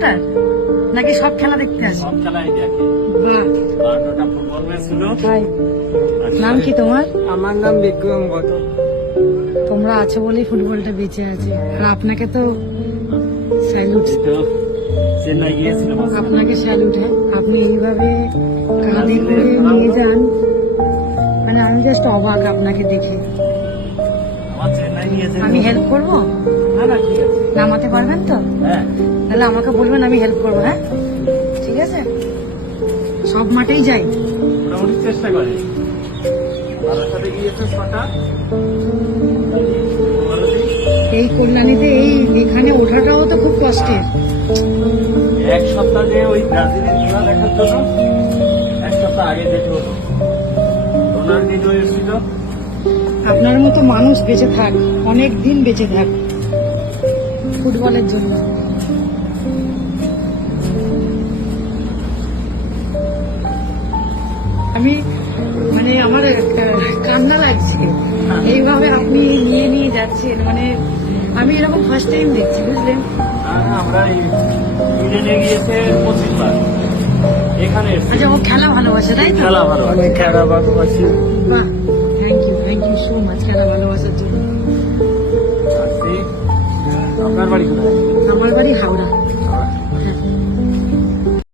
Supporter নাকি সব খেলা দেখতে আসো? সব খেলাই দেখে। বাহ, আর ওটা ফুটবল ম্যাচ ছিল। তাই। নাম কি তোমার? আমার নাম বিক্রম গত। তোমরা আছো বলেই ফুটবলটা বেঁচে আছে। আর আপনাকে তো স্যালুট, তো চেন্নাই গিয়েছিলাম। আপনাকে স্যালুট। হ্যাঁ, আপনি এইভাবে কাঁধে করে নিয়ে যান, মানে আমি জাস্ট অবাক আপনাকে দেখে। আমার চেন্নাই গিয়েছিলাম। আমি হেল্প করবো? না না ঠিক আছে। নামাতে পারবেন তো? হ্যাঁ তাহলে আমাকে বলবেন, আমি হেল্প করবো। হ্যাঁ ঠিক আছে, সব মাঠেই যাই। মোটামুটি চেষ্টা করে। বাবার সাথে গিয়েছে 6টা। এই কল্যাণীতে এই এখানে ওঠাটাও তো খুব কষ্টের। এক সপ্তাহ যে ওই ব্রাজিলের খেলা দেখার জন্য এক সপ্তাহ আগে যেতে হতো। রোনাল্ডিনো এসেছিল। আপনার মতো মানুষ বেঁচে থাক, অনেক দিন বেঁচে থাক ফুটবলের জন্য। আমি মানে আমার কান্না লাগছে এইভাবে আপনি নিয়ে নিয়ে যাচ্ছেন, মানে আমি এরকম ফার্স্ট টাইম দেখছি, বুঝলেন? আমরা ইডেনে গিয়েছে 25 বার। এখানে এসেছি। আচ্ছা, ও খেলা ভালোবাসে তাই তো? খেলা ভালো। আমি খেলা ভালোবাসি। বাহ, থ্যাংক ইউ সো মাচ খেলা ভালোবাসার জন্য। আসছি। আপনার বাড়ি কোথায়? আমার বাড়ি হাওড়া।